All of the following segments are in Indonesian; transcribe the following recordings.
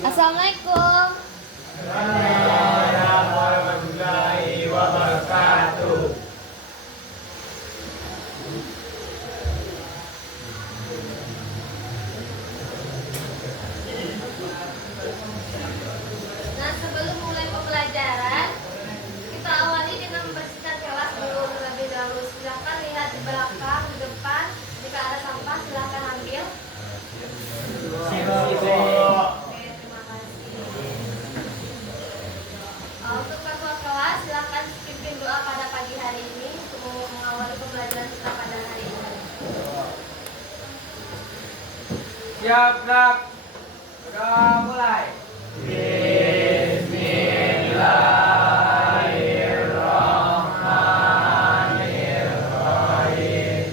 Assalamualaikum. Waalaikumsalam warahmatullahi wabarakatuh. Nah, sebelum mulai pembelajaran, kita awali dengan membersihkan kelas dulu terlebih dahulu. Silakan lihat di belakang, di depan. Jika ada sampah, silakan ambil. Oke, terima kasih. Untuk ketua kelas, silakan pimpin doa pada pagi hari ini untuk mengawali pembelajaran kita pada hari ini. Siap, Nak. Udah mulai. Bismillahirrahmanirrahim.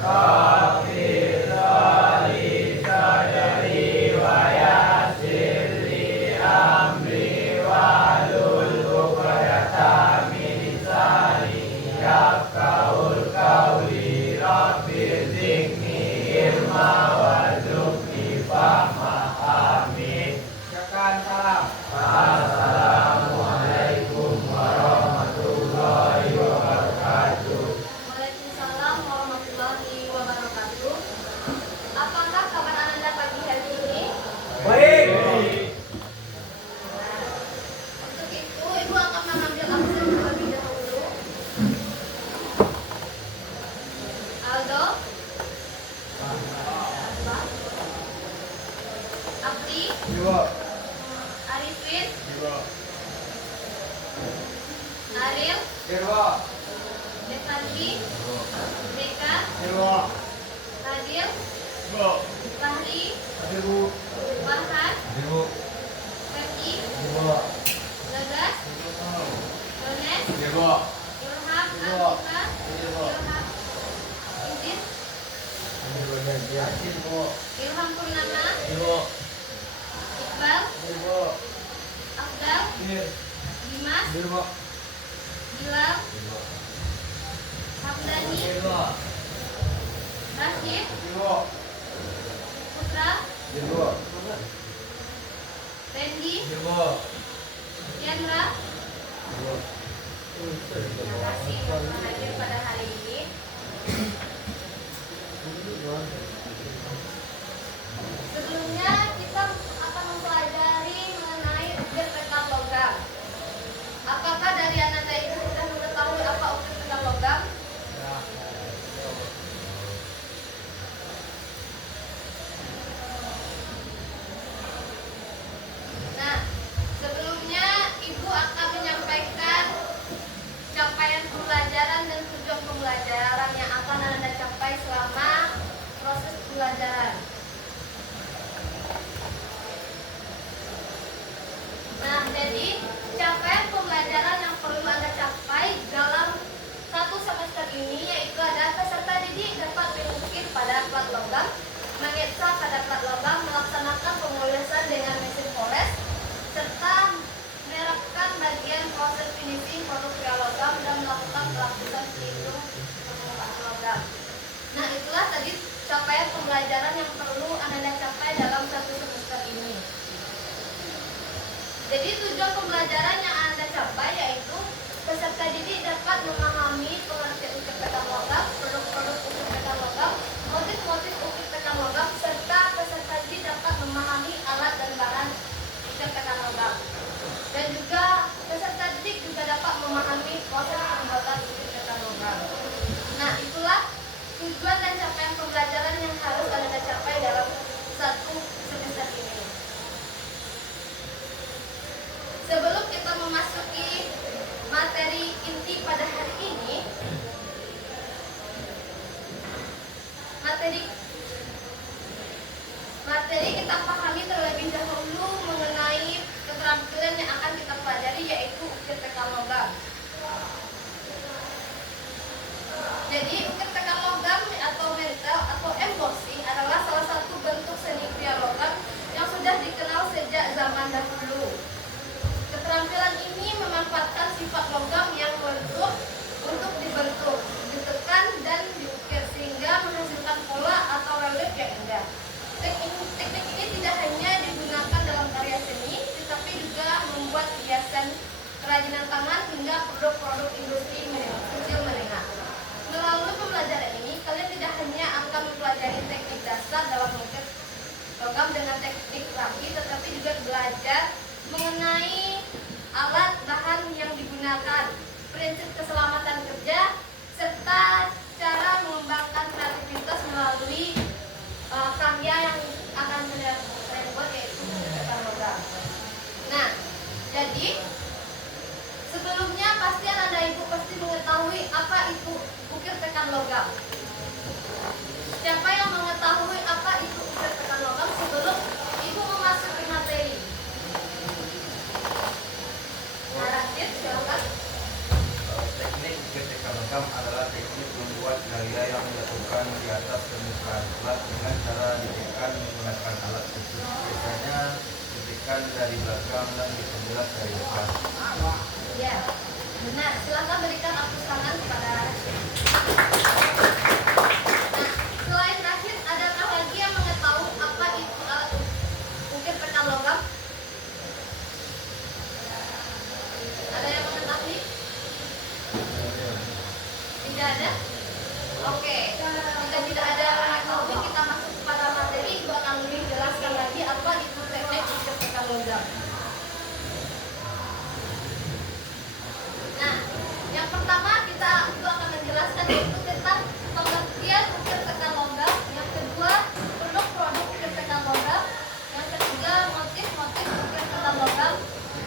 Rabbi sholli sadri wa yassir li amri wahlul 'uqdatam min lisani yafqahul qawli. Rabbi zidni ilma warzuqni fahma. Amin. Silakan salam. Assalamualaikum warahmatullahi wabarakatuh. Waalaikumsalam warahmatullahi wabarakatuh. Apakah kabar Anda pagi hari ini? Baik. Untuk itu, Ibu akan mengambil absen terlebih dahulu. Aldo, Apri, Ibu. Arifin, Ibu. Ariel, Ibu. Devandi, Deka, Ibu. Radil, Ibu. Fahri, Ibu. Farhan, Ibu. Ferdi, Ibu. Legas, Yones, Ibu. Ilham, Ibu. Andika, Ibu. Ilham, Indit, Ibu. Ilham Purnama, Ibu. Iqbal, Ibu. Afdal, Dimas, Ibu. Bilal, Hamdani, Ibu. Rashid, Ibu. Putra, Ibu. Randy, Ibu. Yandra. Terima kasih telah hadir pada hari ini. Sebelumnya kita akan mempelajari mengenai ukir pekan logam. Apakah dari Anda itu sudah mengetahui apa ukir pekan logam? Nah, sebelumnya Ibu akan menyampaikan capaian pembelajaran dan tujuan pembelajaran yang akan Anda capai selama proses pembelajaran. Nah, jadi capaian pembelajaran yang perlu Anda capai dalam satu semester ini yaitu ada peserta didik dapat mengukir pada plat logam, mengetsa pada plat logam, melaksanakan pemulasan dengan mesin poles, serta menerapkan bagian proses finishing produk pria logam dan melakukan pelapisan pelindung permukaan logam. Nah, itulah tadi capaian pembelajaran yang perlu Anda capai dalam satu semester ini. Jadi tujuan pembelajaran yang Anda capai yaitu peserta didik dapat memahami pengertian ukir pekan logam, produk-produk ukir pekan logam, motif-motif ukir pekan logam, serta peserta didik dapat memahami alat dan bahan ukir pekan logam. Dan juga peserta didik juga dapat memahami proses pembuatan ukir pekan logam. Nah, itulah tujuan dan capaian pembelajaran yang harus Anda capai dalam satu semester ini. Sebelum kita memasuki materi inti pada hari ini, materi kita pahami terlebih dahulu mengenai keterampilan yang akan kita pelajari yaitu ukir pekan logam. Jadi ukir pekan logam atau mental atau embossing adalah salah satu bentuk seni pria logam yang sudah dikenal sejak zaman dahulu. Keterampilan ini memanfaatkan sifat logam yang lentur untuk dibentuk, ditekan dan diukir sehingga menghasilkan pola atau relief yang indah. Teknik ini tidak hanya digunakan dalam karya produk-produk industri kecil menengah. Melalui pembelajaran ini, kalian tidak hanya akan mempelajari teknik dasar dalam mengukir logam dengan teknik rapi, tetapi juga belajar mengenai alat bahan yang digunakan, prinsip keselamatan kerja, serta cara mengembangkan kreativitas melalui karya yang akan saya buat, yaitu pencetak logam. Nah, jadi sebelumnya pasti Anda Ibu pasti mengetahui apa itu ukir tekan logam. Siapa yang mengetahui apa itu ukir tekan logam sebelum Ibu memasuki materi? Narasir, silakan. Teknik ukir tekan logam adalah teknik membuat gaya yang dilakukan di atas permukaan alat dengan cara ditekan menggunakan alat khusus. Biasanya ditekan dari belakang dan diperjelas dari depan. Ya, benar. Silakan berikan tepuk tangan kepada Rashid. Nah, selain Rashid, adakah lagi yang mengetahui apa itu alat ukir tekan logam? Ada yang mengetahui? Tidak ada? Oke. Jika tidak ada yang mengetahui, kita masuk kepada materi. Ibu akan lebih jelaskan lagi apa itu teknik ukir tekan logam. Nah, yang pertama Ibu akan menjelaskan yaitu tentang pengertian ukir tekan logam. Yang kedua, produk-produk ukir tekan logam. Yang ketiga, motif-motif ukir tekan logam.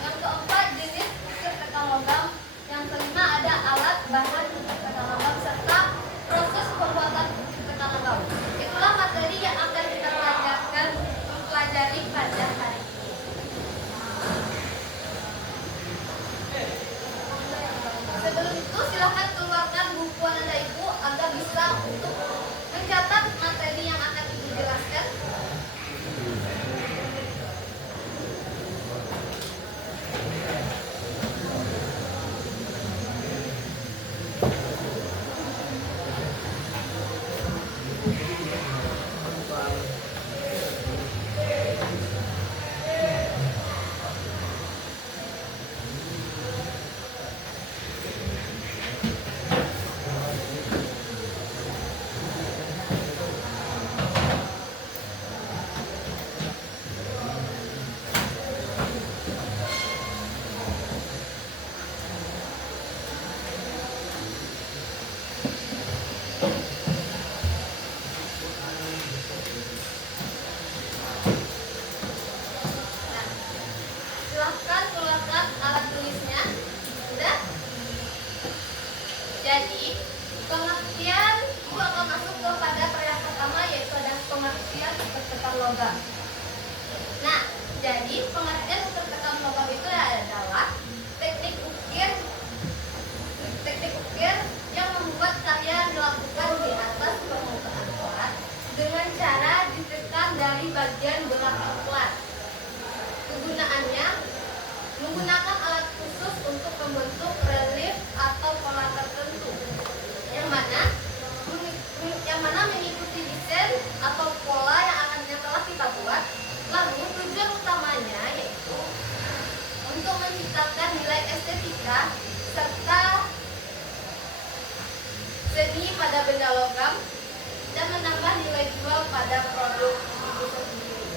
Yang keempat, jenis ukir tekan logam. Yang kelima, ada alat bahan ukir tekan logam serta proses pembuatan ukir tekan logam. Itulah materi yang akan kita pelajari pada hari ini. Sebelum itu silakan keluarkan buku Anda Ibu agar bisa untuk mencatat materi yang akan Ibu jelaskan. Silahkan keluarkan alat tulisnya. Sudah? Jadi, pengertian Ibu akan masuk kepada yang pertama, yaitu ada pengertian ukir tekan logam. Nah, jadi pengertian ukir tekan logam itu adalah teknik ukir yang membuat karya dilakukan di atas permukaan plat dengan cara ditekan dari bagian belakang plat. Kegunaannya menggunakan alat khusus untuk membentuk relief atau pola tertentu yang mana mengikuti desain atau pola yang telah kita buat. Lalu tujuan utamanya yaitu untuk menciptakan nilai estetika serta seni pada benda logam dan menambah nilai jual pada produk itu sendiri.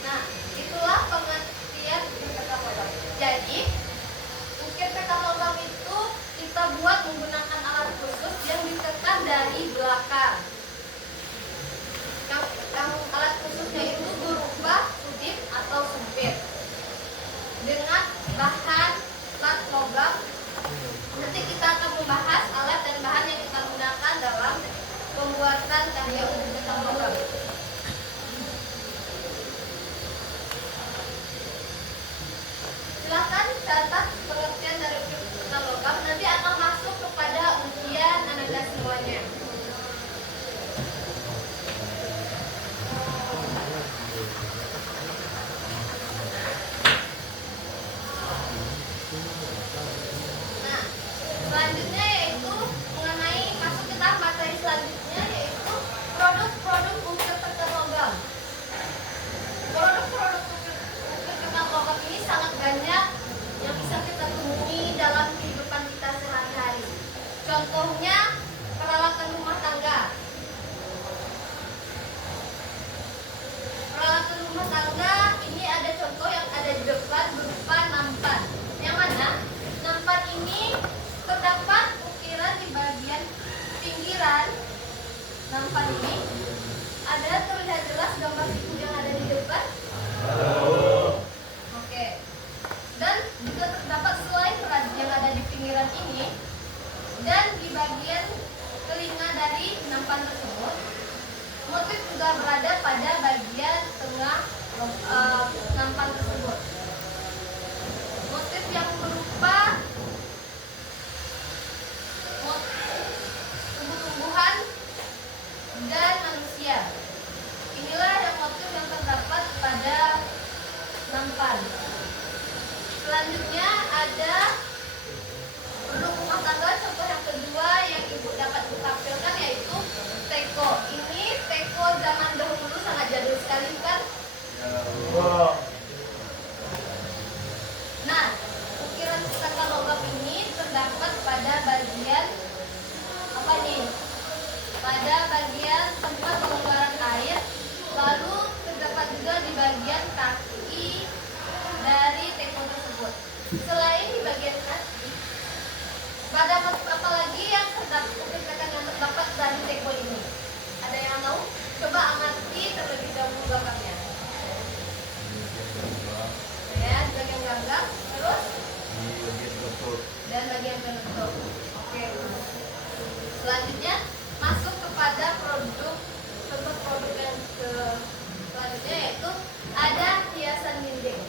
Nah, itulah pengertian ukir tekan logam. Jadi, ukir tekan logam itu kita buat menggunakan alat khusus yang ditekan dari belakang. Yang alat khususnya itu berupa sudit atau sumpit dengan bahan plat logam. Nanti kita akan membahas alat dan bahan yang kita gunakan dalam pembuatan karya ukir tekan logam. Silakan catat pengertian dari ukir tekan logam. Nanti akan masuk kepada ujian Anda semuanya. Nah, selanjutnya yaitu mengenai masuk kita materi selanjutnya yaitu produk Contohnya peralatan rumah tangga. Peralatan rumah tangga ini ada contoh yang ada di depan berupa nampan. Yang mana nampan ini terdapat ukiran di bagian pinggiran nampan ini. Ada terlihat jelas gambar itu yang ada di depan. Oke. Dan juga terdapat selai peran yang ada di pinggiran ini. Dan di bagian telinga dari nampan tersebut, motif juga berada pada bagian tengah nampan tersebut. Motif yang berupa tumbuh-tumbuhan dan manusia. Inilah yang motif yang terdapat pada nampan. Selanjutnya ada produk rumah tangga. Contoh yang kedua yang ibu dapat tampilkan yaitu teko. Ini teko zaman dahulu sangat jadul sekali kan? Nah, ukiran pusaka logam ini terdapat pada bagian apa nih? Pada bagian tempat pengumbaran air, lalu terdapat juga di bagian kaki dari teko tersebut. Selain di bagian kaki, pada motif apa lagi yang terdapat dari teko ini? Ada yang tahu? Coba amati terlebih dahulu gambarnya. Ya, di bagian ganggang, terus di bagian lutut. dan bagian penutup. Oke. Selanjutnya masuk kepada produk yang selanjutnya yaitu ada hiasan dinding.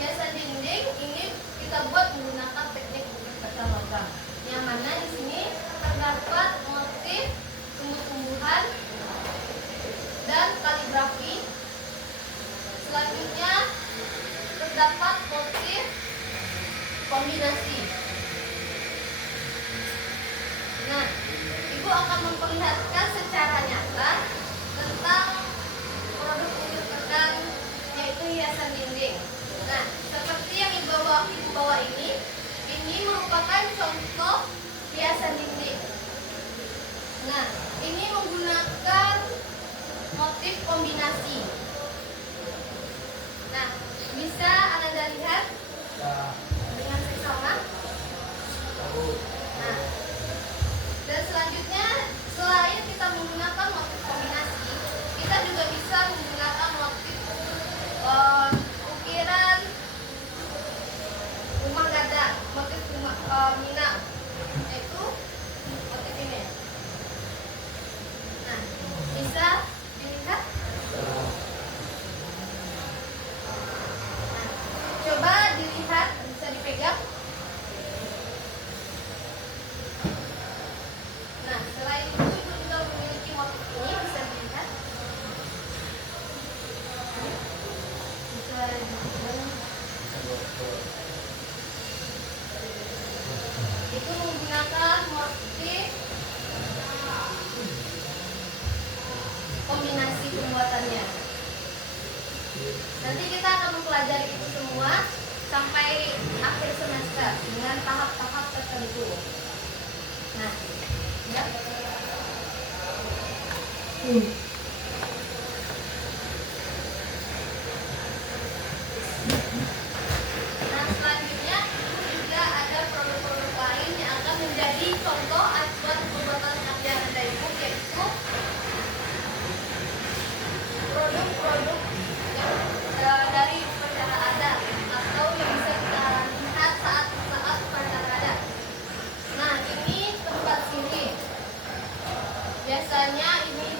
Hiasan dinding ini kita buat menggunakan teknik bukit kacang logam. Yang mana di sini terdapat motif tumbuh-tumbuhan dan kaligrafi. Selanjutnya terdapat motif kombinasi. Nah, ibu akan memperlihatkan secara nyata tentang produk bukit kacang yaitu hiasan dinding. Nah, seperti yang ibu bawa ini merupakan contoh hiasan dinding. Nah, ini menggunakan motif kombinasi. Nah, bisa Anda lihat dengan seksama. Nah, dan selanjutnya selain kita menggunakan motif kombinasi, kita juga bisa menggunakan motif ukiran rumah gada, motif minang, yaitu motif ini. Nah, bisa dilihat. Nah, coba dilihat, bisa dipegang. Nah, selain itu ibu juga memiliki motif ini, bisa dilihat. Bisa dilihat. Itu menggunakan motif kombinasi pembuatannya. Nanti kita akan mempelajari itu semua sampai akhir semester dengan tahap-tahap tertentu. Nah, ya. Nah, selanjutnya juga ada produk-produk lain yang akan menjadi contoh acuan pembuatan karya Anda Ibu, yaitu produk-produk yang dari upacara adat atau yang bisa kita lihat saat upacara adat. Nah, ini tempat sini. Biasanya ini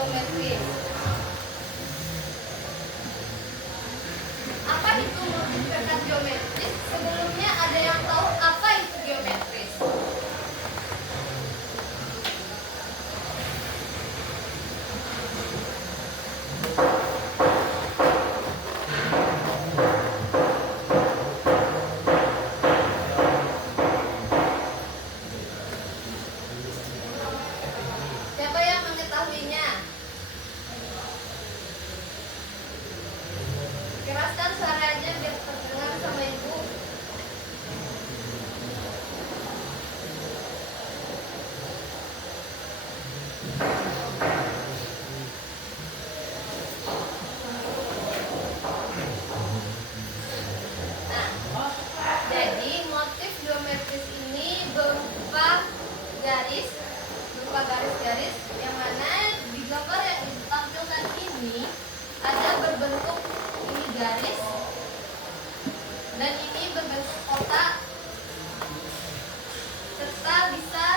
geometris. Apa itu motif pekat geometris? Sebelumnya ada yang tahu apa itu geometris? Siapa yang mengetahuinya? Keraskan suaranya biar terdengar sama ibu. Nah, jadi motif geometris ini berupa garis-garis yang mana di gambar yang ditampilkan ini ada berbentuk ini garis dan ini berbentuk kotak, serta bisa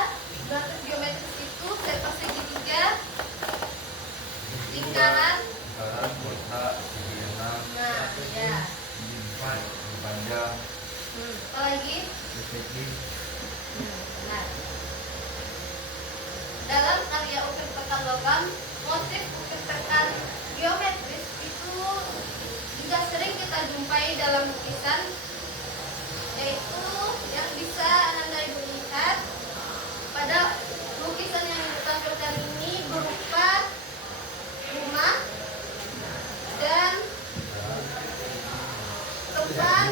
motif geometris itu seperti segitiga, lingkaran. Lingkaran, kotak, segi enam, Nah, ya. segi empat, segi panjang, Apa lagi? persegi. Benar. Dalam karya ukir pekan logam, motif ukir pekan geometris itu juga sering kita jumpai dalam lukisan, yaitu yang bisa Anda Ibu lihat pada lukisan yang ditampilkan ini berupa rumah dan tempat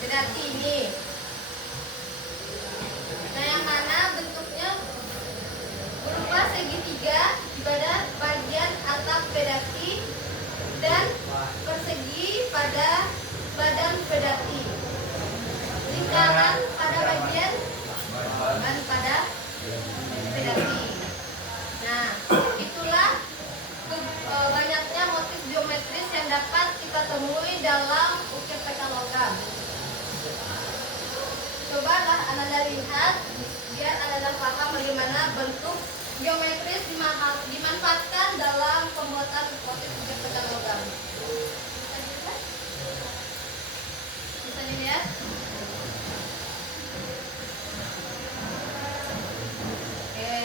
bedati ini. Nah, yang mana bentuknya berupa segitiga pada bagian atap pedati dan persegi pada badan pedati, lingkaran pada bagian dan pada pedati. Nah, itulah banyaknya motif geometris yang dapat kita temui dalam ukir pekan logam. Cobalah Anda lihat biar Anda paham bagaimana bentuk geometris dimanfaatkan dalam pembuatan motif ukir pekan logam. Bisa dilihat? Oke.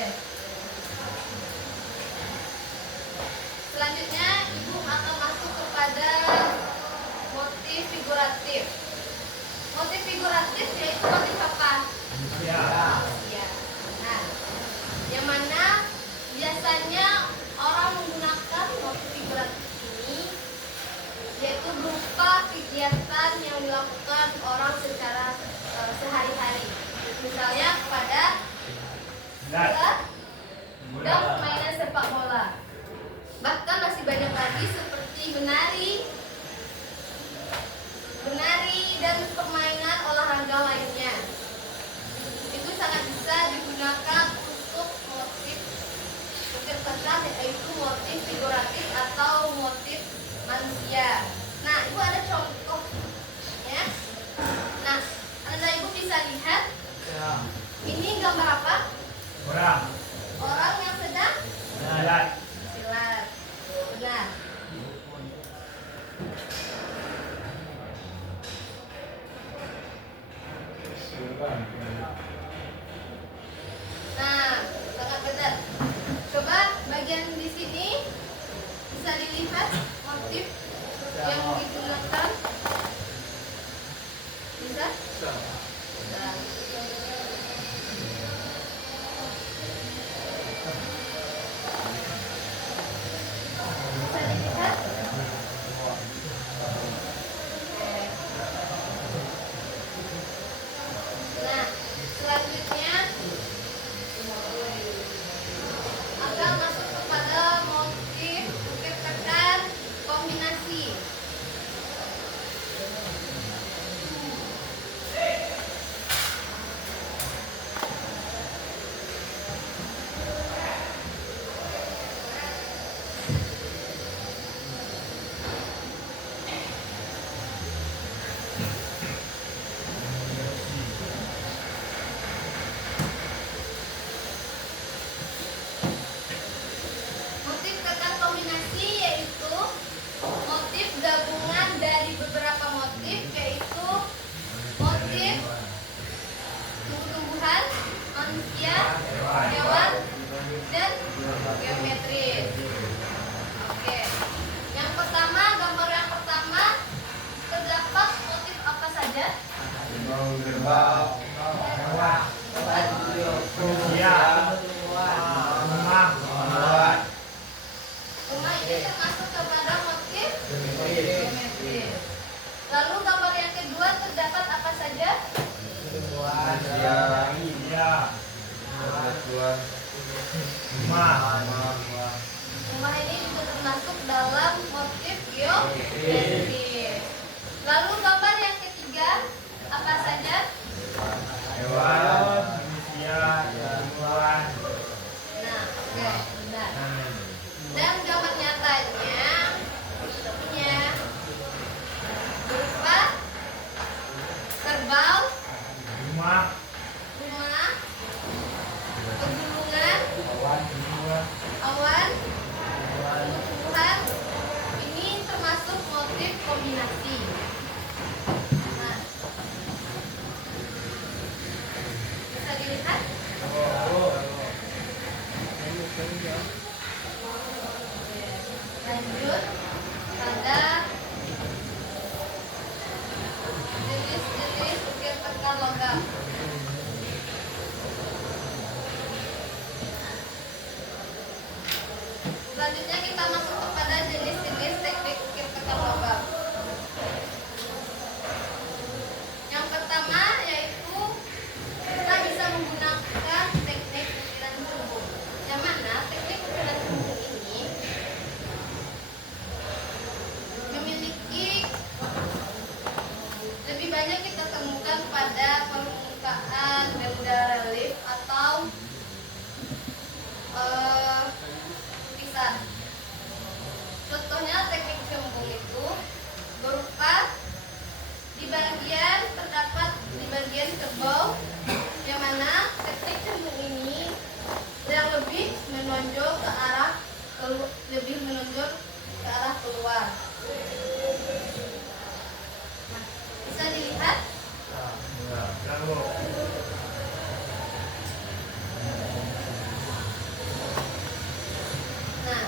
Selanjutnya Ibu akan masuk kepada motif figuratif. Motif figuratif yaitu motif apa? Manusia. Nah, yang mana biasanya orang menggunakan motif figuratif ini yaitu berupa kegiatan yang dilakukan orang secara sehari-hari. Misalnya kepada dan permainan sepak bola. Bahkan masih banyak lagi seperti menari dan permainan olahraga lainnya. Itu sangat bisa digunakan untuk motif ukir pekan, yaitu motif figuratif atau motif manusia. Nah, Ibu ada contohnya. Nah, Anda Ibu bisa lihat. Ini gambar apa? Orang yang sedang silat. Benar. Nah, sangat benar. Coba bagian di sini bisa dilihat motif yang digunakan. Bisa? Nah. Bisa dilihat? Nah, selanjutnya akan masuk kepada motif ukir pekan kombinasi. Rumah ini juga termasuk dalam motif geometris. Lalu gambar yang ketiga apa saja? Hewan, manusia, tumbuhan. Nah, oke, benar. Dan gambar nyatanya punya berupa kerbau, Rumah, rumah, pegunungan, awan, tumbuhan. awan, tumbuhan. Ini termasuk motif kombinasi. Nah, bisa dilihat. Lanjut pada jenis-jenis ukir tekan logam. Selanjutnya kita masuk kepada jenis-jenis teknik ukir tekan logam. Yang pertama yaitu kita bisa menggunakan teknik ukiran cembung. Yang mana teknik ukiran cembung ini memiliki lebih banyak kita temukan pada permukaan benda relief atau lukisan. Contohnya teknik cembung itu berupa terdapat di bagian kerbau, yang mana teknik cembung ini yang lebih menonjol ke arah keluar. Nah, bisa dilihat. Nah,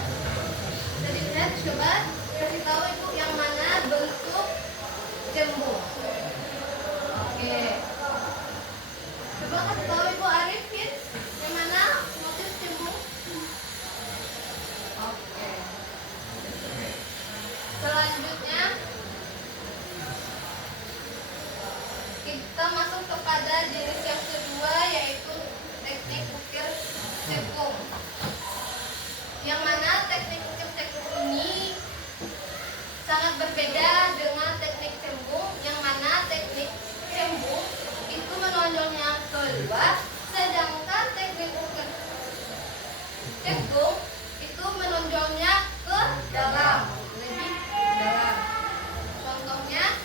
bisa dilihat. Coba kasih tahu ibu yang mana bentuk cembung. Oke. Coba kasih tahu ibu Arifin yang mana motif cembung. Oke. Selanjutnya kita masuk kepada jenis yang kedua yaitu teknik ukir cekung. Yang mana teknik ukir cekung ini sangat berbeda dengan teknik cembung, yang mana teknik cembung itu menonjolnya keluar, sedangkan teknik ukir cekung itu menonjolnya ke dalam, lebih dalam. Contohnya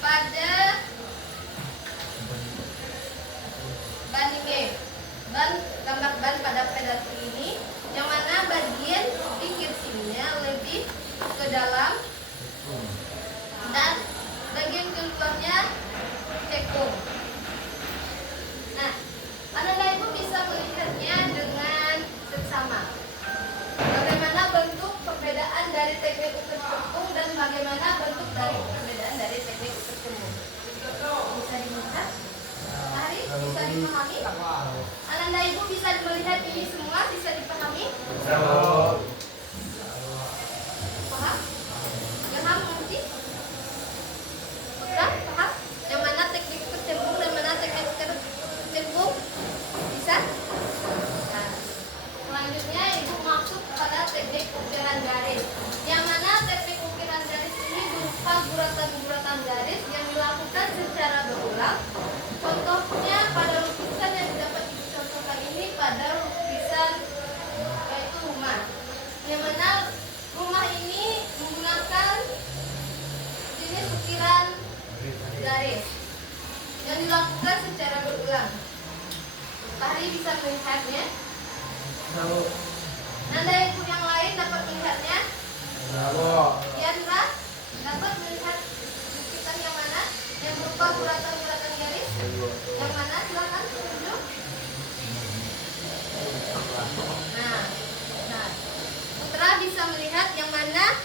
pada ban ini, gambar ban pada pedal ini, yang mana bagian pinggir sininya lebih ke dalam dan bagian keluarnya cekung. Nah, Anda ibu bisa melihatnya dengan seksama. Bagaimana bentuk perbedaan dari teknik ukir cekung dan bagaimana bentuk dari perbedaan dari teknik ukir cembung. Bisa dilihat? Hari bisa dipahami? Anda ibu bisa melihat ini semua, bisa dipahami? Paham? Paham mengerti? Udah paham? Yang mana teknik cembung dan mana teknik cembung? Bisa? Nah, selanjutnya ibu masuk pada teknik ukiran garis. Yang mana teknik ukiran garis ini berupa guratan-guratan garis yang dilakukan secara berulang. Contohnya pada lukisan yang dapat dicontohkan ini pada lukisan yaitu rumah. Yang mana rumah ini menggunakan jenis ukiran garis yang dilakukan secara berulang. Tadi bisa melihatnya. Nanda ibu yang lain dapat melihatnya. Yandra dapat melihat lukisan yang mana yang berupa guratan-guratan garis. Yang mana silakan tunjuk. Nah, Putra bisa melihat yang mana.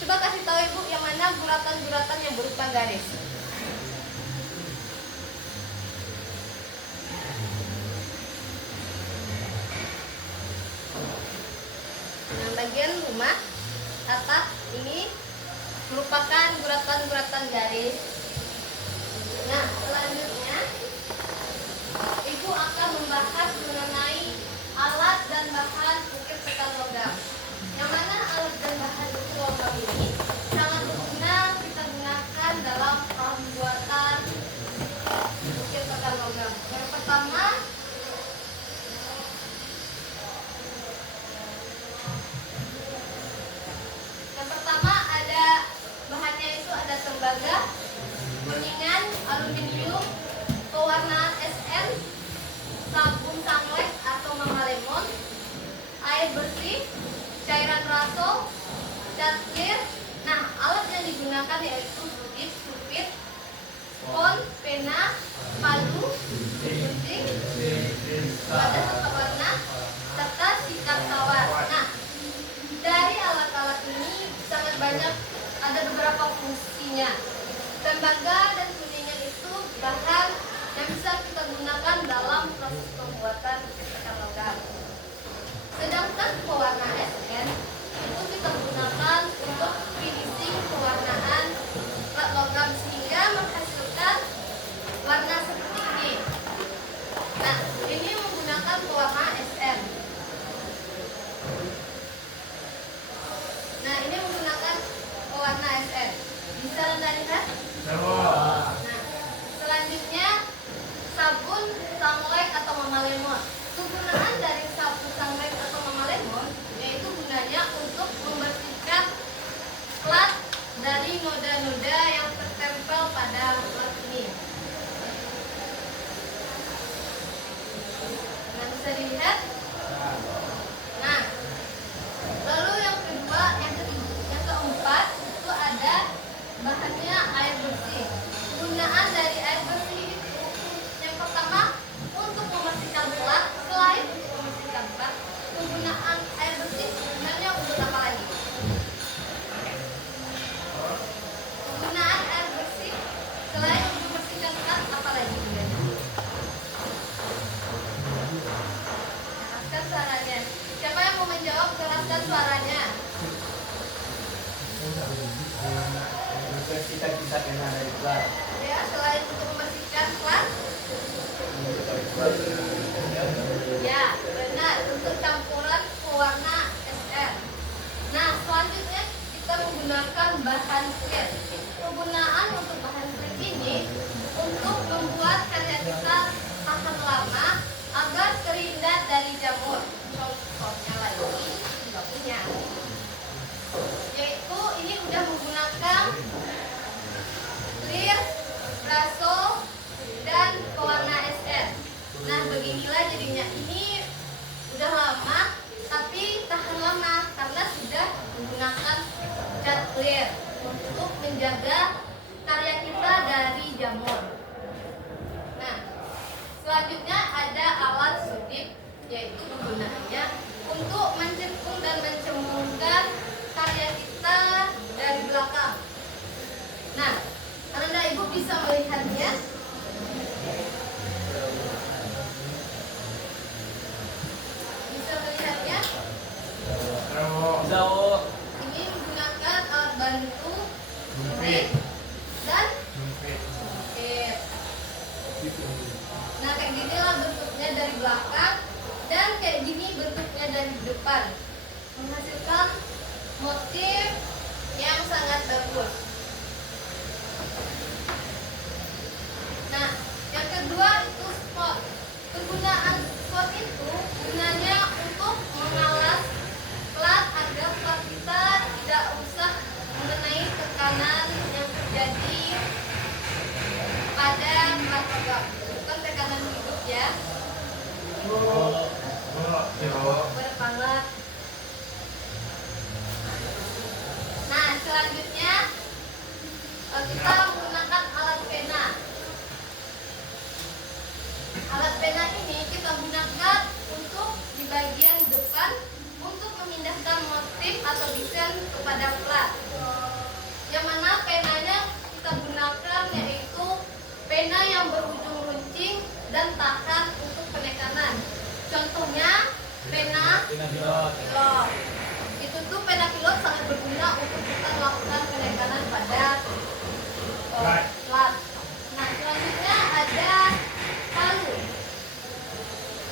Coba kasih tahu ibu yang mana guratan-guratan yang berupa garis. Nah, bagian rumah atap ini merupakan guratan-guratan garis. Nah, selanjutnya Ibu akan membahas mengenai alat aluminium, pewarna SN, sabun Sunlight atau Mama Lemon, air bersih, cairan raso, cat clear. Nah, alat yang digunakan yaitu gunting, supit, spon, pena, palu, gunting, wadah serta warna, serta sikat tawar. Nah, dari alat-alat ini sangat banyak, ada beberapa fungsinya. Tembaga dan kuningan itu bahan yang bisa kita gunakan dalam proses pembuatan cetakan logam. Sedangkan pewarna SN itu kita gunakan untuk finishing pewarnaan plat logam sehingga menghasilkan warna seperti ini. Nah, ini menggunakan pewarna SN. Nah, ini menggunakan pewarna SN. Bisa Anda lihat? Nah, selanjutnya sabun Sunlight atau Mama Lemon. Kegunaan dari sabun Sunlight atau Mama Lemon yaitu gunanya untuk membersihkan plat dari noda-noda yang tertempel pada plat ini. Nah, bisa dilihat. Nah, lalu yang kedua, yang keempat itu ada bahannya air bersih. Penggunaan dari air bersih itu yang pertama untuk membersihkan plat. Selain untuk membersihkan plat, penggunaan air bersih sebenarnya untuk apa lagi? Penggunaan air bersih selain untuk membersihkan plat apa lagi gunanya? Keraskan suaranya. Siapa yang mau menjawab, keraskan suaranya. Membersihkan sisa pena dari plat. Ya, selain untuk membersihkan plat. Ya, benar, untuk campuran pewarna SR. Nah, selanjutnya kita menggunakan bahan clear. Penggunaan untuk bahan clear ini untuk membuat karya kita tahan lama agar terhindar dari jamur. Contohnya lagi juga punya, yaitu ini udah menggunakan clear, braso, dan pewarna SR. Nah, beginilah jadinya. Ini udah lama tapi tahan lama karena sudah menggunakan cat clear untuk menjaga karya kita dari jamur. Nah, selanjutnya ada alat sudip, yaitu penggunaannya untuk mencekung dan mencembungkan karya kita dari belakang. Nah, Anda Ibu bisa melihatnya. Bisa melihatnya. Ini menggunakan alat bantu jepit dan jepit. Nah, kayak ginilah bentuknya dari belakang dan kayak gini bentuknya dari depan, menghasilkan motif yang sangat bagus. Nah, yang kedua itu spot. Penggunaan spot itu gunanya untuk mengalas plat agar plat kita tidak usah mengenai tekanan yang terjadi pada plat logam. Bukan tekanan hidup ya. Berat banget. Nah, selanjutnya kita menggunakan alat pena. Alat pena ini kita gunakan untuk di bagian depan untuk memindahkan motif atau desain kepada plat. Yang mana penanya kita gunakan yaitu pena yang berujung runcing dan tahan untuk penekanan. Contohnya pena pilot. Itu tuh pena pilot sangat berguna untuk kita melakukan penekanan pada plat. Nah, selanjutnya ada palu.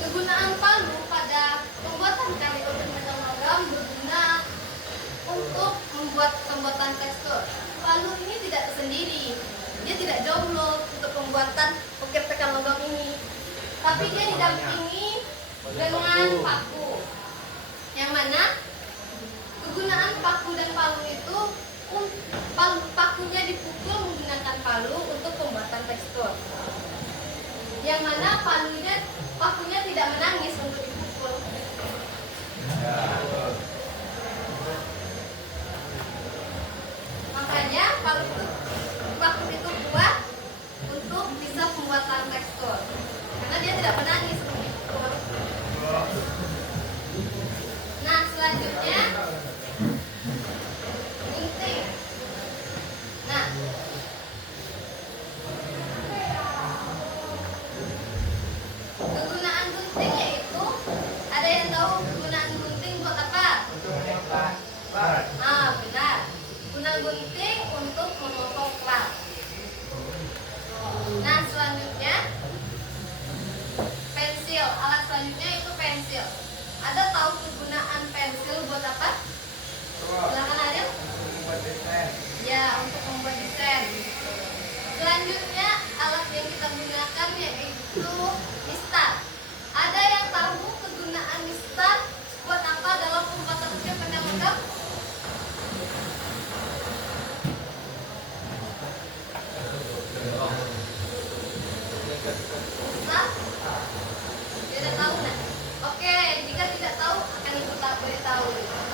Kegunaan palu pada pembuatan karya ornamen logam berguna untuk membuat pembuatan tekstur. Palu ini tidak tersendiri, dia tidak jomblo untuk pembuatan ukir tekan logam ini, tapi dia didampingi dengan paku. Yang mana kegunaan paku dan palu itu pakunya dipukul menggunakan palu untuk pembuatan tekstur. Yang mana pakunya tidak menangis untuk dipukul. Ya, betul. Makanya paku itu kuat untuk bisa pembuatan tekstur. Karena dia tidak menangis untuk dipukul. Nah, selanjutnya gunting. Nah, kegunaan gunting yaitu, ada yang tahu kegunaan gunting buat apa? Benar. Guna gunting untuk memotong plat. Nah, selanjutnya pensil. Alat selanjutnya itu pensil. Ada tahu kegunaan pensil buat apa? Silakan Ariel. Ya, untuk membuat desain. Selanjutnya alat yang kita gunakan yaitu mistar. Ada yang tahu kegunaan mistar buat apa dalam pembuatan ukir benang logam? Mistar? Tidak tahu, nah? Oke, jika tidak tahu akan ibu tak beritahu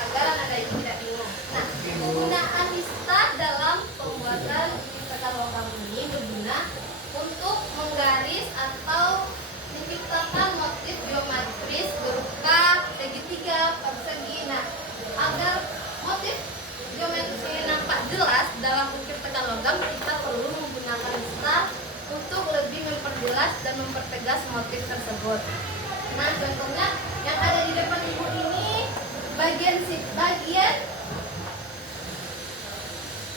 agar anda itu tidak bingung. Nah, penggunaan mistar dalam pembuatan ukir logam ini berguna untuk menggaris atau menciptakan motif geometris berupa segitiga, persegi. Nah, agar motif geometris ini nampak jelas dalam ukir tekan logam, kita perlu menggunakan mistar untuk lebih memperjelas dan mempertegas motif tersebut. Nah, contohnya yang ada di depan ibu ini bagian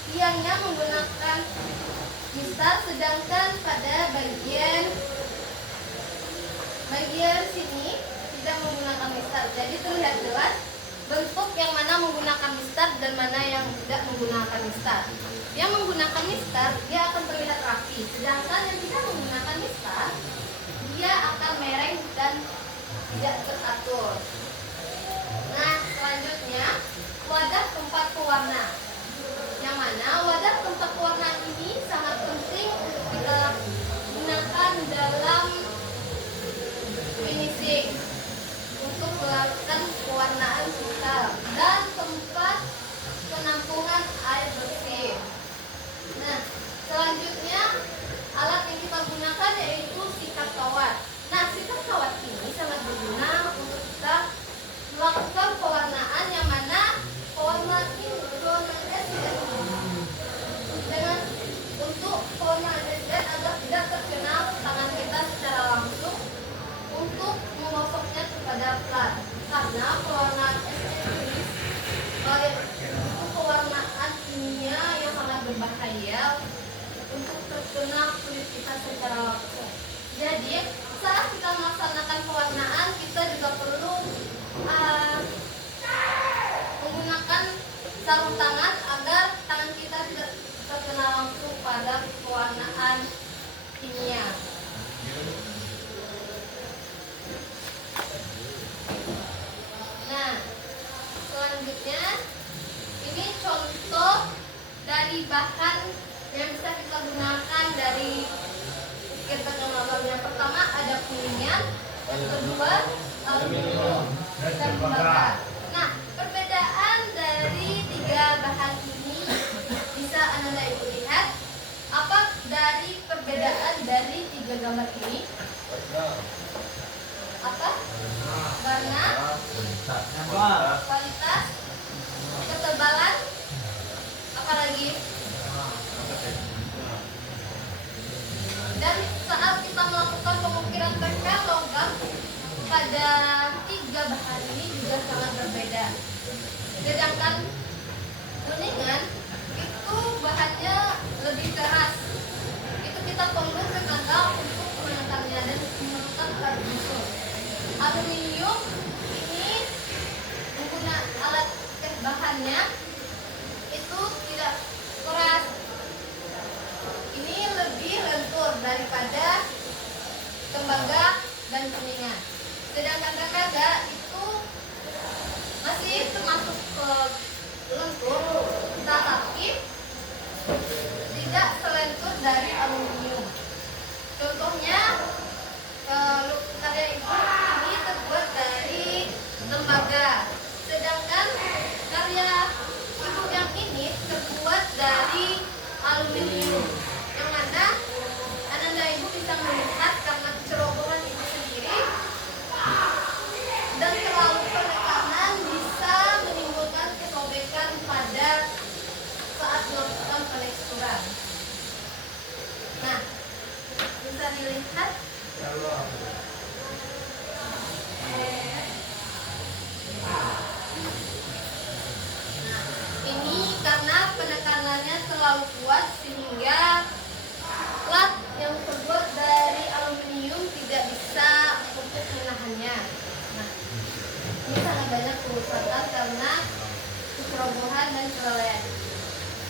tiangnya menggunakan mistar, sedangkan pada bagian sini tidak menggunakan mistar. Jadi terlihat jelas bentuk yang mana menggunakan mistar dan mana yang tidak menggunakan mistar. Yang menggunakan mistar dia akan terlihat rapi, sedangkan yang tidak menggunakan mistar dia akan mereng dan tidak teratur. Nah, selanjutnya wadah tempat pewarna. Yang mana wadah tempat pewarna ini sangat penting untuk kita gunakan dalam finishing untuk melakukan pewarnaan kita, dan tempat penampungan air bersih. Nah, selanjutnya alat yang kita gunakan yaitu sikat kawat. Nah, sikat kawat ini sangat berguna untuk kita melakukan pewarnaan, yang mana pewarnaan dengan untuk pewarnaan estet agar tidak terkena tangan kita secara langsung untuk menggosoknya kepada plat. Karena pewarnaan estet ini pewarnaan kimia yang sangat berbahaya untuk terkena kulit kita secara langsung. Jadi saat kita melaksanakan pewarnaan, kita juga perlu menggunakan sarung tangan agar tangan kita tidak terkena langsung pada pewarnaan kimia. Nah, selanjutnya ini contoh dari bahan yang bisa kita gunakan dari ukir tekan logam. Yang pertama ada kuningan, yang kedua aluminium dan tembaga. Nah, perbedaan dari tiga bahan ini bisa Anda ibu lihat. Apa dari perbedaan dari tiga gambar ini? Apa? Warna, kualitas, ketebalan, apa lagi? Dan saat kita melakukan pengukiran tekan logam, pada tiga bahan ini juga sangat berbeda. Sedangkan kuningan itu bahannya lebih keras. Itu kita perlu tenaga untuk mengangkatnya dan memerlukan karbon. Aluminium ini menggunakan alat bahannya itu tidak keras. Ini lebih lentur daripada tembaga dan kuningan. Sedangkan tembaga itu masih termasuk lentur, tetapi tidak selentur dari aluminium. Selanjutnya, karya ibu ini terbuat dari tembaga. Sedangkan karya ibu yang ini terbuat dari aluminium. Yang mana Ananda ibu bisa melihat karena cerobohan ibu sendiri dan terlalu penekanan bisa menimbulkan kesobekan pada saat melakukan peneksturan. Nah, bisa dilihat Nah, ini karena penekanannya terlalu kuat sehingga plat yang terbuat dari aluminium tidak bisa untuk menahannya. Nah, ini sangat banyak kerusakan karena kecerobohan dan kelalaian.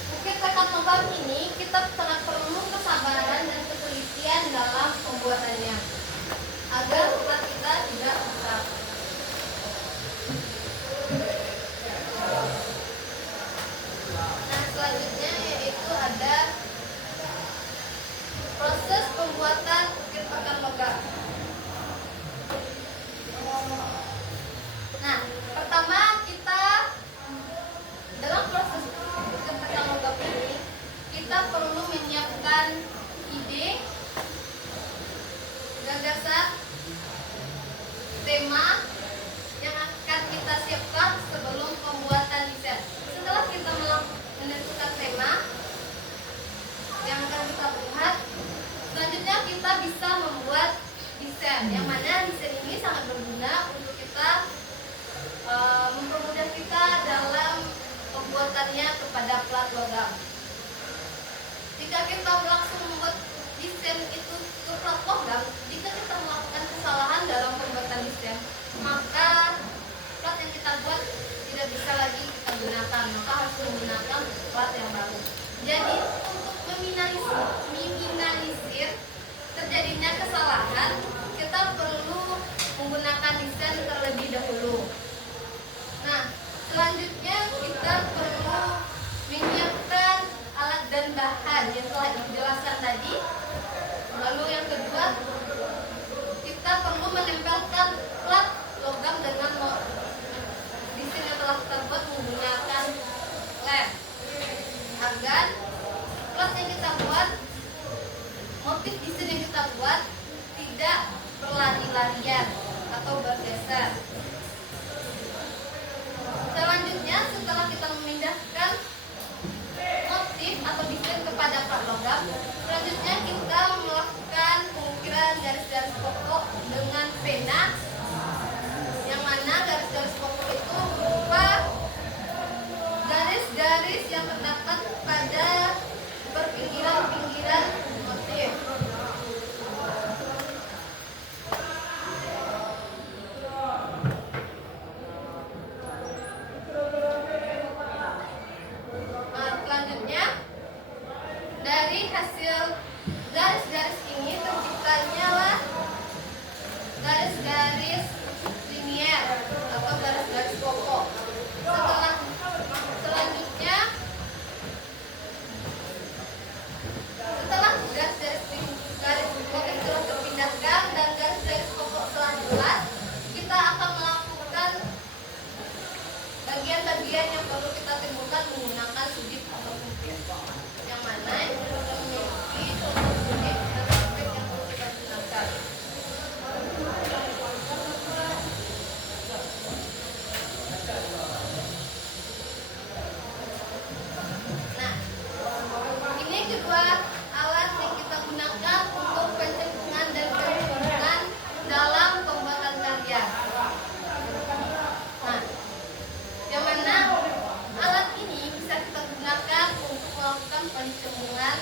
Bukit pekat logam ini kita sangat perlu kesabaran dan ketelitian dalam pembuatannya agar plat kita tidak rusak. Nah, selanjutnya yaitu ada proses pembuatan bukit pekat logam. Nah, pertama kita dalam proses bukit pekat logam ini kita perlu menyiapkan ide, gagasan, tema yang akan kita siapkan sebelum pembuatan desain. Setelah kita menentukan tema yang akan kita buat, selanjutnya kita bisa membuat desain. Yang mana desain ini sangat berguna untuk kita mempermudah kita dalam pembuatannya kepada plat logam. Jika kita langsung membuat desain itu ke plat logam, jika kita melakukan kesalahan dalam pembuatan desain, maka plat yang kita buat tidak bisa lagi kita gunakan, maka harus menggunakan plat yang baru. Jadi untuk meminimalisir terjadinya kesalahan, kita perlu menggunakan desain terlebih dahulu. Nah, selanjutnya kita perlu menyiapkan alat dan bahan yang telah dijelaskan tadi. Lalu yang kedua, kita perlu menempelkan plat logam dengan desain yang telah kita buat menggunakan lem agar plat yang kita buat, motif desain yang kita buat tidak berlari-larian atau bergeser. Selanjutnya, setelah kita memindahkan motif atau desain kepada plat logam, selanjutnya kita melakukan pengukiran garis-garis pokok dengan pena, yang mana garis-garis pokok itu berupa garis-garis yang terdapat pada perpinggiran-pinggiran motif. Selanjutnya, dari hasil garis-garis ini terciptanya lah garis-garis linier atau garis-garis pokok. Setelah garis motif telah terpindahkan dan garis-garis pokok telah jelas, kita akan melakukan bagian-bagian yang perlu kita timbulkan menggunakan sudut atau bukit, yang mana itu memiliki contoh sudut dan aspek yang perlu kita gunakan. Nah, ini kedua alat yang kita gunakan untuk pencekungan dan pencekungan dalam pembuatan karya. Nah, yang mana alat ini bisa kita gunakan untuk melakukan pencekungan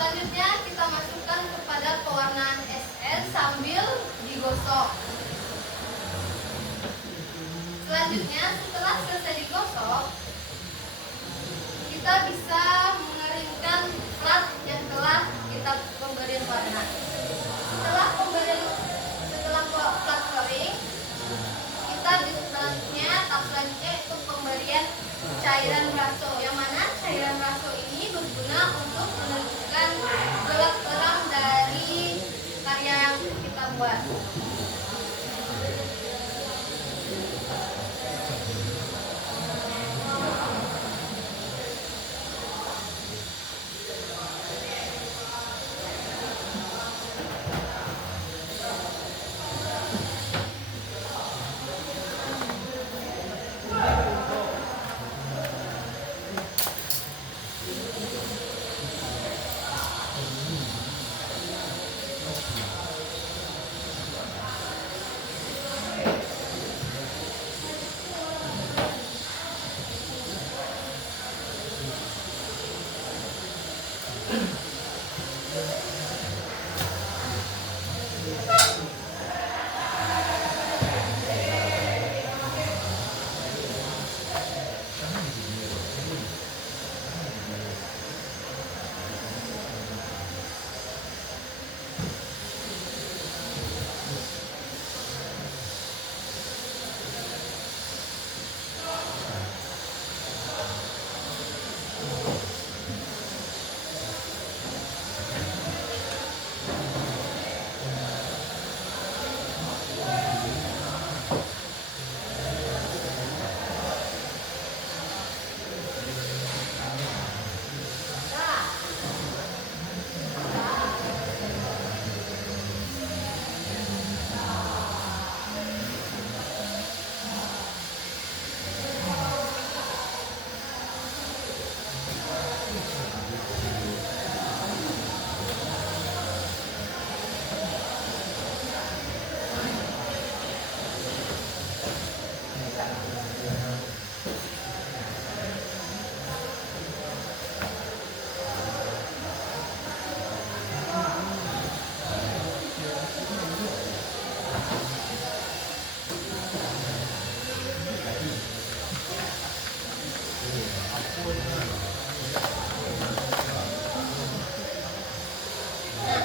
Selanjutnya kita masukkan kepada pewarnaan SS sambil digosok. Selanjutnya setelah selesai digosok, kita bisa mengeringkan plat yang telah kita pemberian warna. Setelah plat kering, kita tahap selanjutnya itu pemberian cairan raso. Yang mana cairan raso ini berguna untuk menentukan gelap terang dari karya yang kita buat.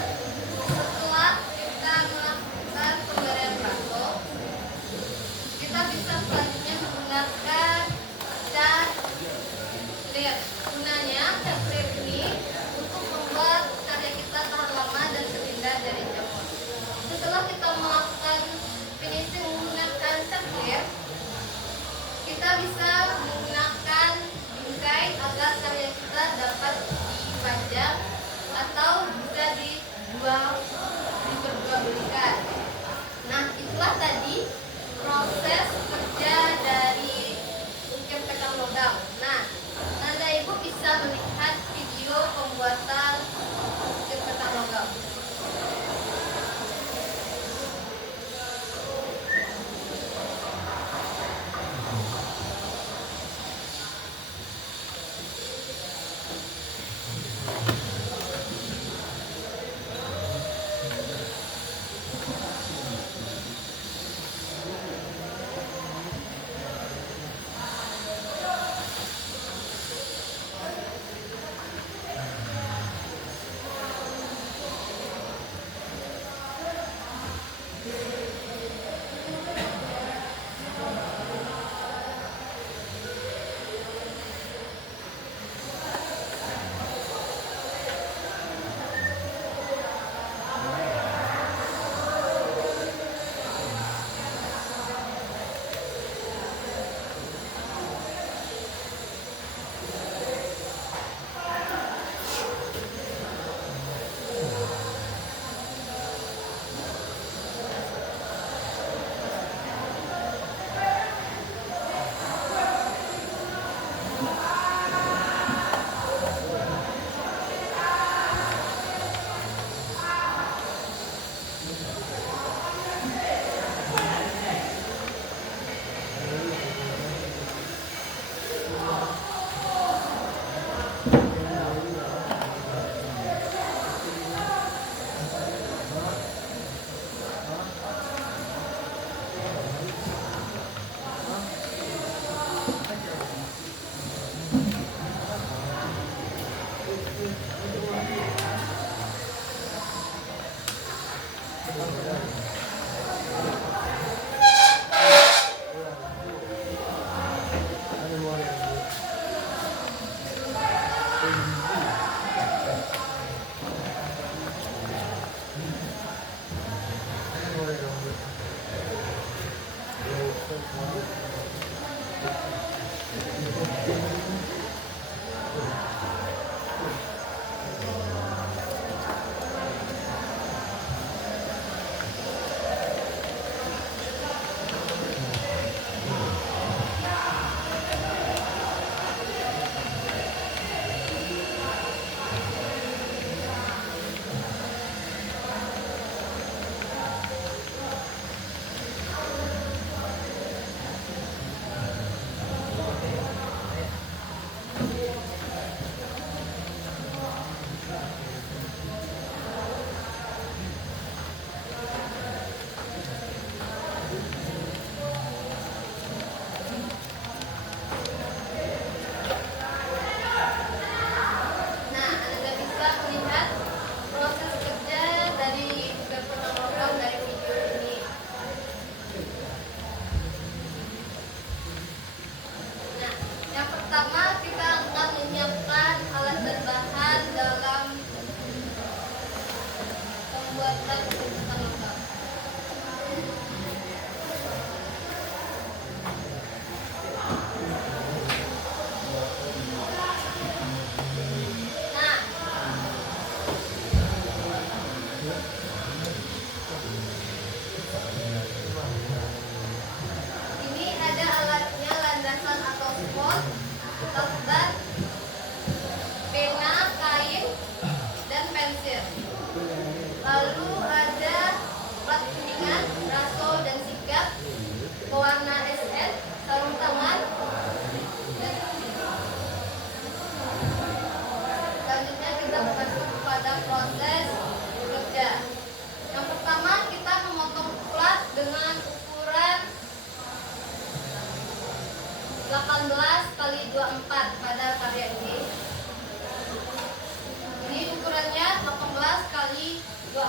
Setelah kita melakukan pemberian raso, kita bisa selanjutnya menggunakan cat clear. Gunanya cat clear ini untuk membuat karya kita tahan lama dan terhindar dari jamur. Setelah kita melakukan finishing menggunakan cat clear, kita bisa menggunakan bingkai agar karya kita dapat dipajang atau bisa diperjualbelikan. Nah, itulah tadi proses kerja dari ukir tekan logam. Nah, Anda Ibu bisa melihat video pembuatan ukir tekan logam.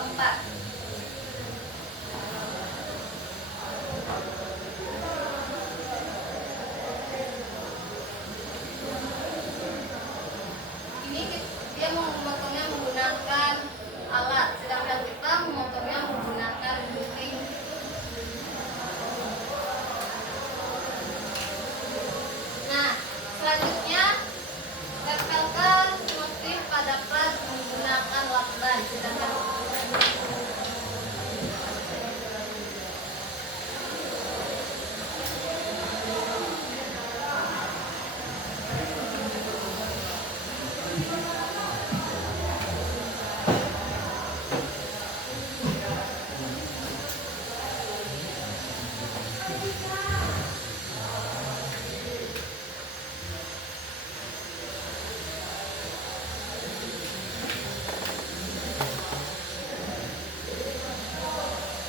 keempat. Ini dia memotongnya menggunakan alat, sedangkan kita memotongnya menggunakan gunting. Nah, selanjutnya tempelkan motif pada plat menggunakan lakban, sedangkan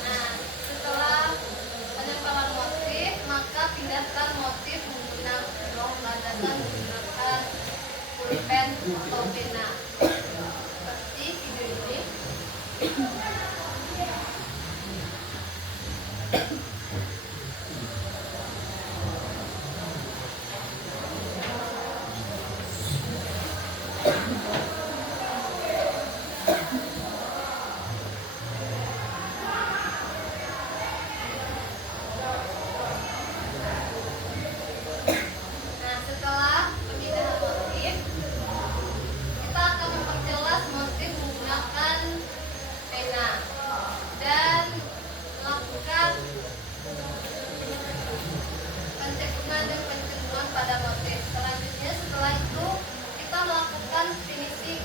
nah, setelah penempelan motif, maka pindahkan motif menggunakan landasan menggunakan pulpen atau pena. Seperti video ini. Nah, setelah pemindahan motif, kita akan memperjelas motif menggunakan pena dan melakukan pencekunan dan pencetuhan pada motif. Selanjutnya, setelah itu kita melakukan finishing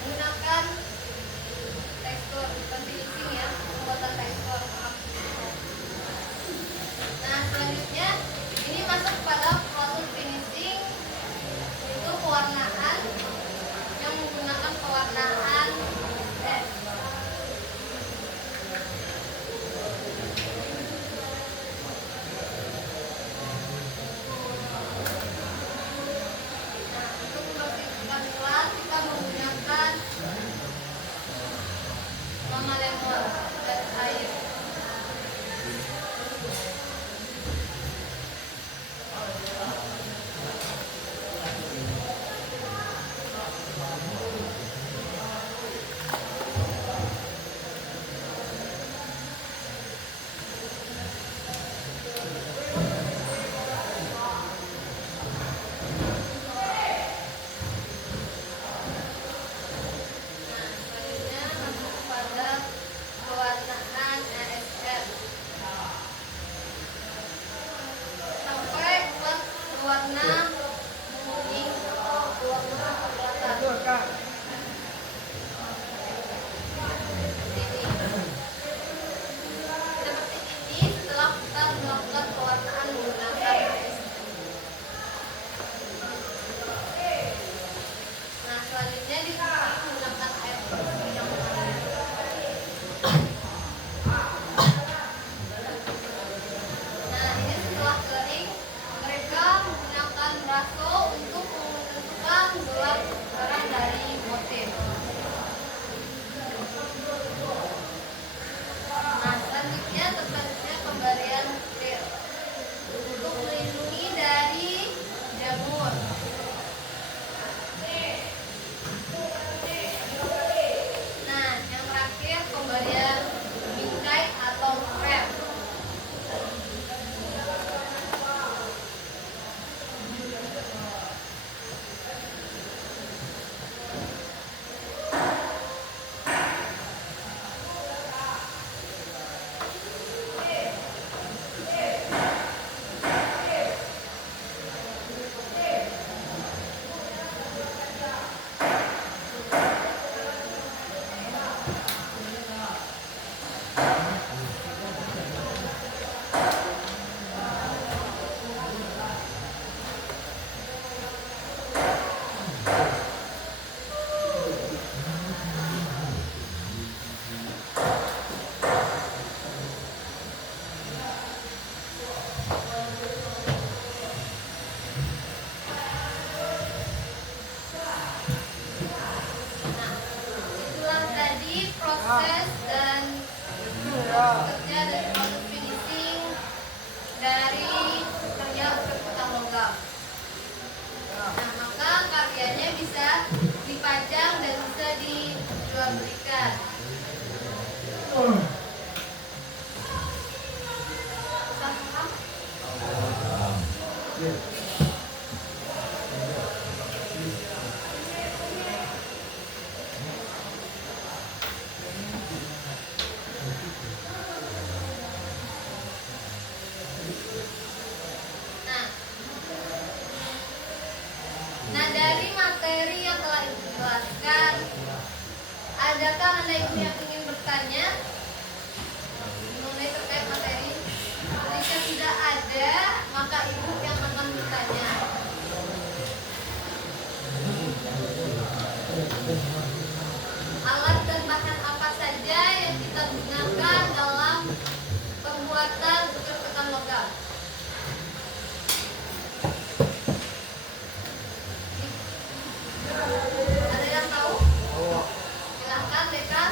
menggunakan tekstur, bukan finishing ya, pembuatan tekstur. Nah, selanjutnya ini masuk pada proses finishing, itu pewarnaan yang menggunakan pewarnaan es. Nah, untuk membersihkan plat kita menggunakan mama lemon dan air. Nah, selanjutnya masuk pada pewarnaan ASR sampai plat berwarna kuning atau berwarna kecoklatan. Seperti ini setelah kita melakukan pewarnaan menggunakan ASR. Nah, selanjutnya dicuci menggunakan air bersih yang mengalir. Nah, ini setelah kering, mereka menggunakan braso untuk menentukan gelap terang dari motif. Nah, selanjutnya pemberian butir untuk melindungi dari jamur. Nah, yang terakhir pemberian bingkai atau krem. Nah, itulah tadi proses proses dan kerja dari proses finishing dari karya ukir petang logam. Nah, maka karyanya bisa dipajang dan bisa dijual belikan. Paham? Nah, dari materi yang telah Ibu jelaskan, adakah Anda Ibu yang ingin bertanya mengenai terkait materi? Jika tidak ada, maka Ibu yang akan bertanya. Alat dan bahan apa saja yang kita gunakan dalam pembuatan ukir petang logam? Ada yang tahu? Silahkan, Deka.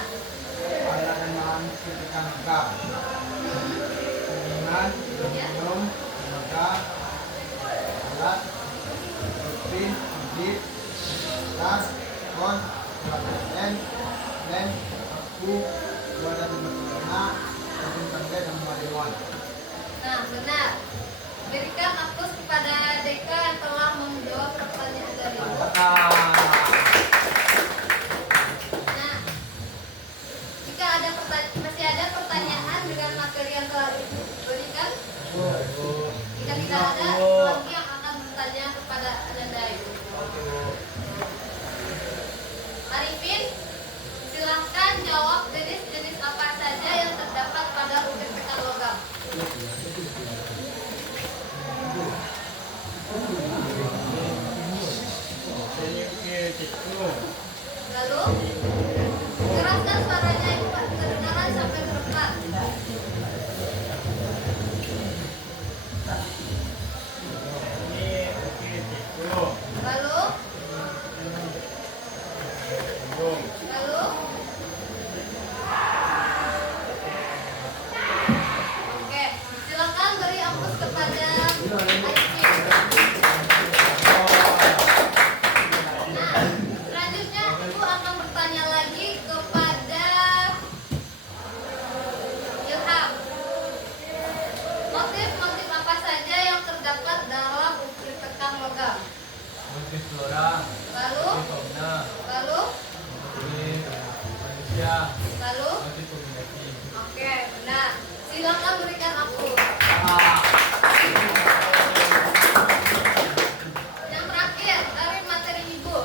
Alat dan bahan ukir petang logam. Kuningan, Ya. aluminium, tembaga, alat, pin, bit, tas, kon, lem, aku, dua dan lima, sabun tangga dan mariwan. Nah, benar. Berikan aplaus kepada Deka yang telah menjawab pertanyaan dari Ibu. Nah, jika ada masih ada pertanyaan dengan materi yang telah Ibu berikan, jika tidak ada lagi yang akan bertanya kepada Anda Ibu. Arifin, silahkan jawab jenis-jenis apa saja yang terdapat pada ukir petang logam. Lalu, keraskan suaranya Ibu, Pak, kedengaran sampai ke depan. Lalu, oke, silakan beri aplaus kepada Arifin. Nah, selanjutnya Ibu akan bertanya lagi kepada Ilham. Motif-motif apa saja yang terdapat dalam ukir petang logam? Motif flora, Lalu, motif fauna, lalu, motif manusia, lalu. motif kombinasi. Oke, benar. Silakan berikan aplaus. Yang terakhir dari materi Ibu,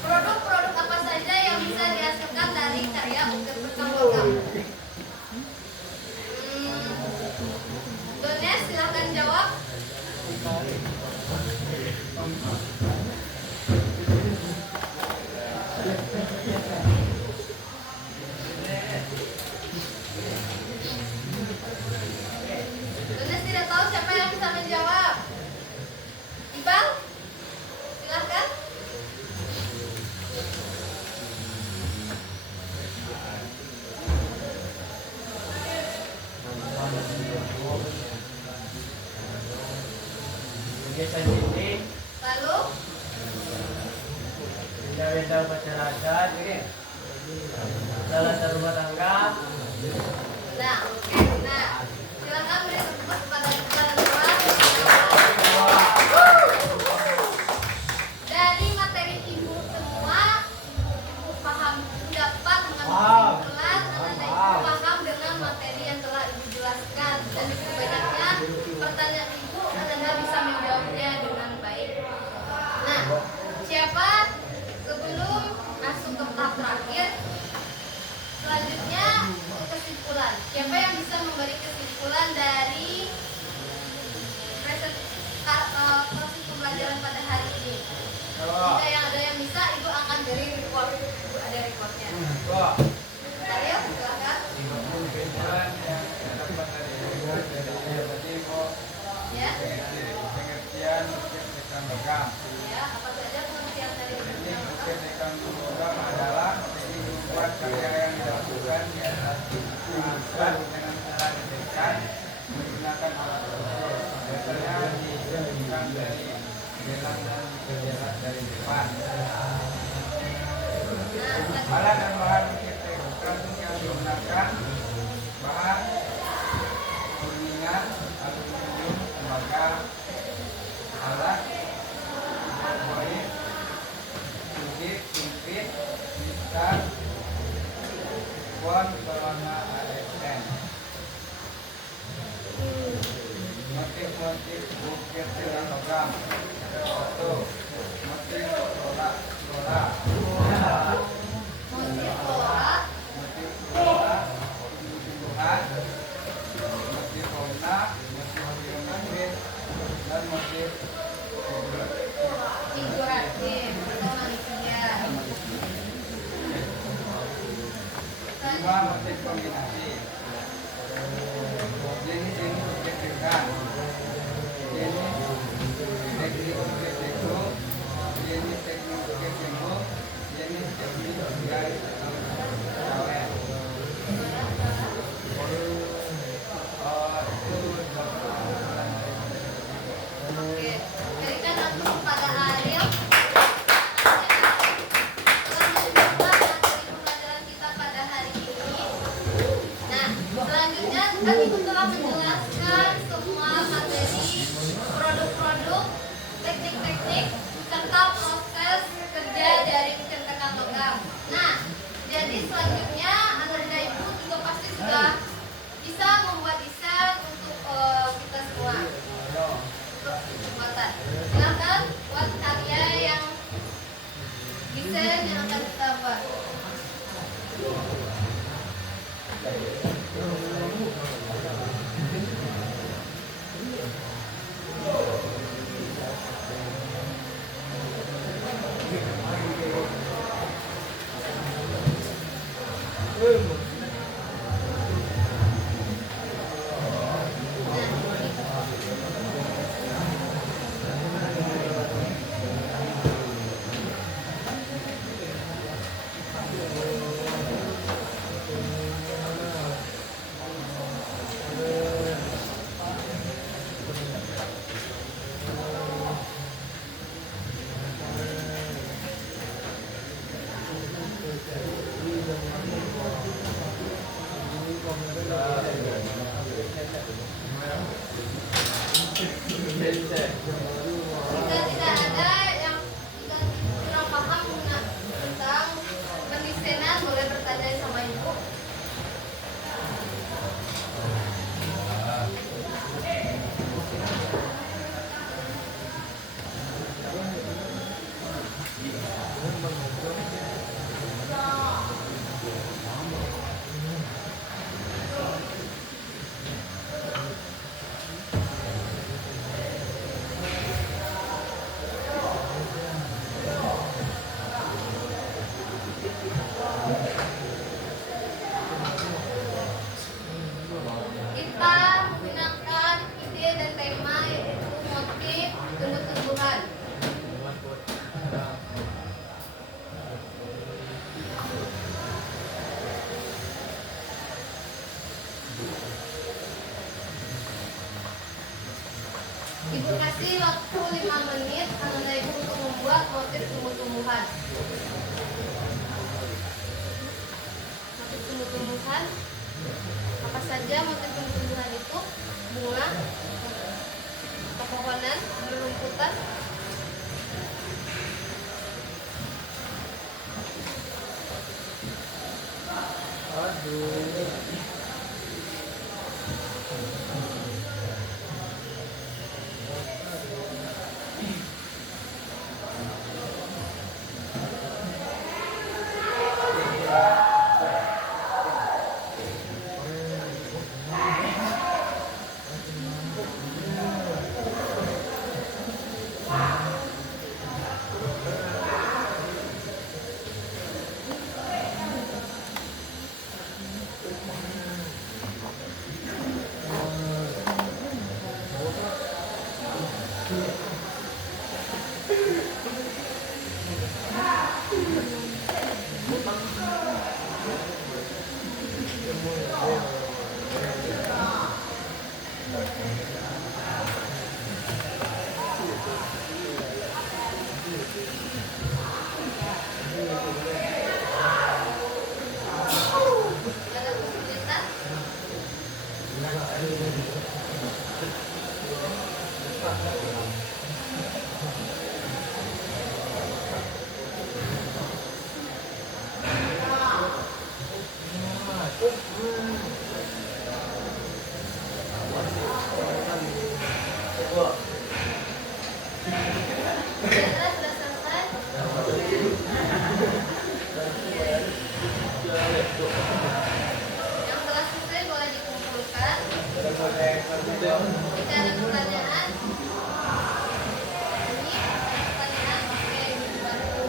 produk-produk apa saja yang bisa dihasilkan dari karya ukir petang logam? Dones, silakan jawab. Dones tidak tahu siapa yang bisa menjawab. Ibang, silakan. Kegiatan ini, Lalu, beda-beda masyarakat, dalam rumah tangga, nah, oke, nah, silakan beri tepuk kepada kita semua. Dari materi Ibu semua, Ibu paham, dapat mengambil kesimpulan, Anda Ibu paham dengan materi yang telah Ibu jelaskan, dan begitu banyaknya pertanyaan Ibu, Anda bisa menjawabnya dengan baik. Nah, siapa sebelum masuk ke tahap terakhir? Selanjutnya kesimpulan. Siapa yang bisa memberi kesimpulan dari proses pembelajaran pada hari ini? Jika yang ada yang bisa, Ibu akan beri report. Ibu ada reportnya. Dario, silakan. Ya. Pengertian ukir petang logam. Ya, apa saja pengertian dari Teknik ukir petang logam adalah teknik membuat karya yang dilakukan di atas perangkat dengan cara ditekan menggunakan alat khusus. Biasanya dilakukan dari belakang dan bergerak dari depan. Alat dan bahan ukir tekan yang digunakan bahan kuningan, aluminium, tembaga, alat boy, sudik, sumpit, mistar, pon berwarna ASN. Motif-motif bukit dengan logam. Satu, motif lola, Motif flora, motif lola, tumbuhan, motif fauna, motif geometris, dan motif figuratif atau manusia. lima, motif kombinasi. Jenis-jenis bukit tekan, jenis teknik bukit teko, jenis teknik bukit tembok, jenis teknik garis atau cawer. Oke, berikan waktu kepada Ariel. Selanjutnya materi pembelajaran kita pada hari ini. Nah, selanjutnya kami telah menjelaskan semua materi, produk-produk, teknik-teknik, serta proses kerja dari cetakan logam. Nah, jadi selanjutnya anak dan ibu juga pasti sudah bisa membuat desain untuk kita semua. Kesempatan. Silakan buat karya yang desain yang akan kita buat. Jika tidak ada yang kurang paham tentang pendesainan, boleh bertanya sama ibu. Kita menggunakan ide dan tema yaitu motif tumbuh-tumbuhan. Ibu kasih waktu 5 menit anak dan ibu untuk membuat motif tumbuh-tumbuhan. Motif tumbuh-tumbuhan. Apa saja motif tumbuh-tumbuhan itu? Bunga, pepohonan, rumputan. Yang telah selesai boleh dikumpulkan. Jika ada pertanyaan, ini ada pertanyaan, oke, dibantu.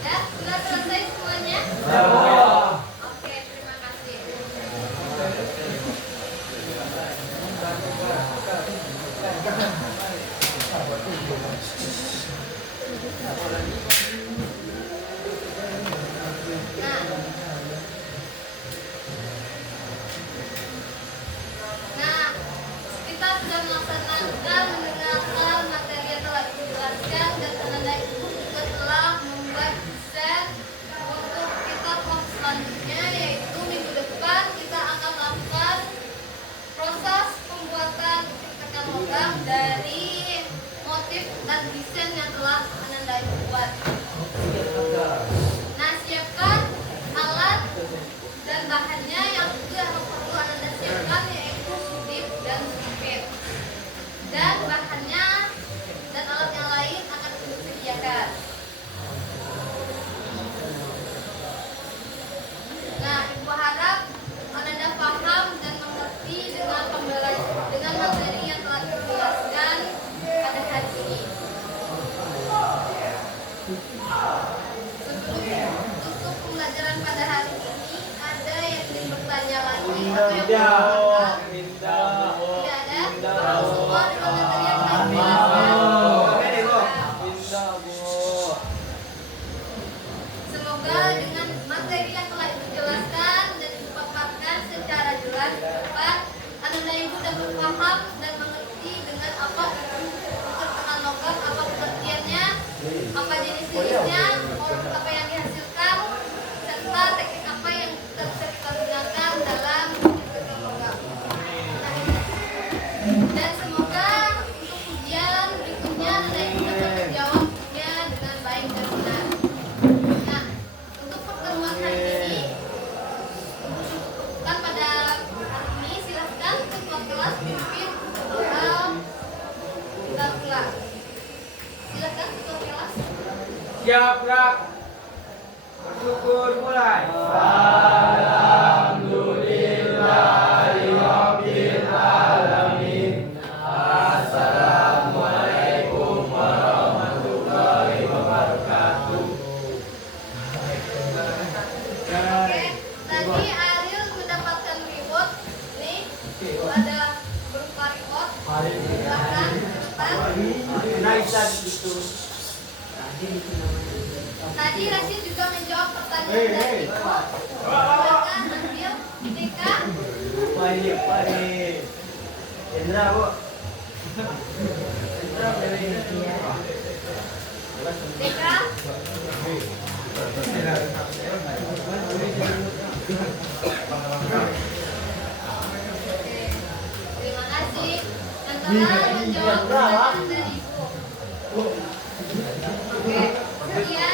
Ya, sudah selesai semuanya? Oke, terima kasih. Nah, kita sudah melaksanakan mendengarkan materi yang telah dijelaskan dan Ananda Ibu juga telah membuat desain untuk kita kelas selanjutnya, yaitu minggu depan kita akan melakukan proses pembuatan cetakan logam dari motif dan desain yang telah Ananda Ibu buat. Nah, siapkan alat dan bahannya yang juga perlu Ananda siapkan, yaitu sudip dan sempit. Dan bahannya dan alat yang lain akan Ibu sediakan. Nah, Ibu harap Ananda paham dan mengerti dengan materi yang telah dijelaskan pada hari ini. Sebelum tutup pembelajaran pada hari ini, ada yang ingin bertanya lagi atau yang menambahkan? Tidak ada? Semua dengan materi yang telah dijelaskan? Semoga dengan materi yang telah dijelaskan dan dipaparkan secara jelas dapat Ananda Ibu dapat paham dan mengerti dengan apa itu cetakan logam, apa pengertiannya, apa jenis-jenisnya, produk apa yang dihasilkan, serta teknik apa yang bisa kita gunakan dalam cetakan logam. Dan semoga untuk ujian berikutnya Ananda Ibu dapat menjawabnya dengan baik dan benar. Nah, untuk pertemuan hari ini cukupkan pada hari ini. Silahkan ketua kelas pimpin doa kita kelas. Silahkan ketua kelas. Siap, Kak. Bersyukur mulai. Oke, tadi Ariel mendapatkan reward. Nih, ada berupa reward. Silahkan cepetan. Tadi Rashid juga menjawab pertanyaan dari Iko. Silakan ambil Tika. Tika. Setelah menjawab pertanyaan dari Ibu. Oke, sekian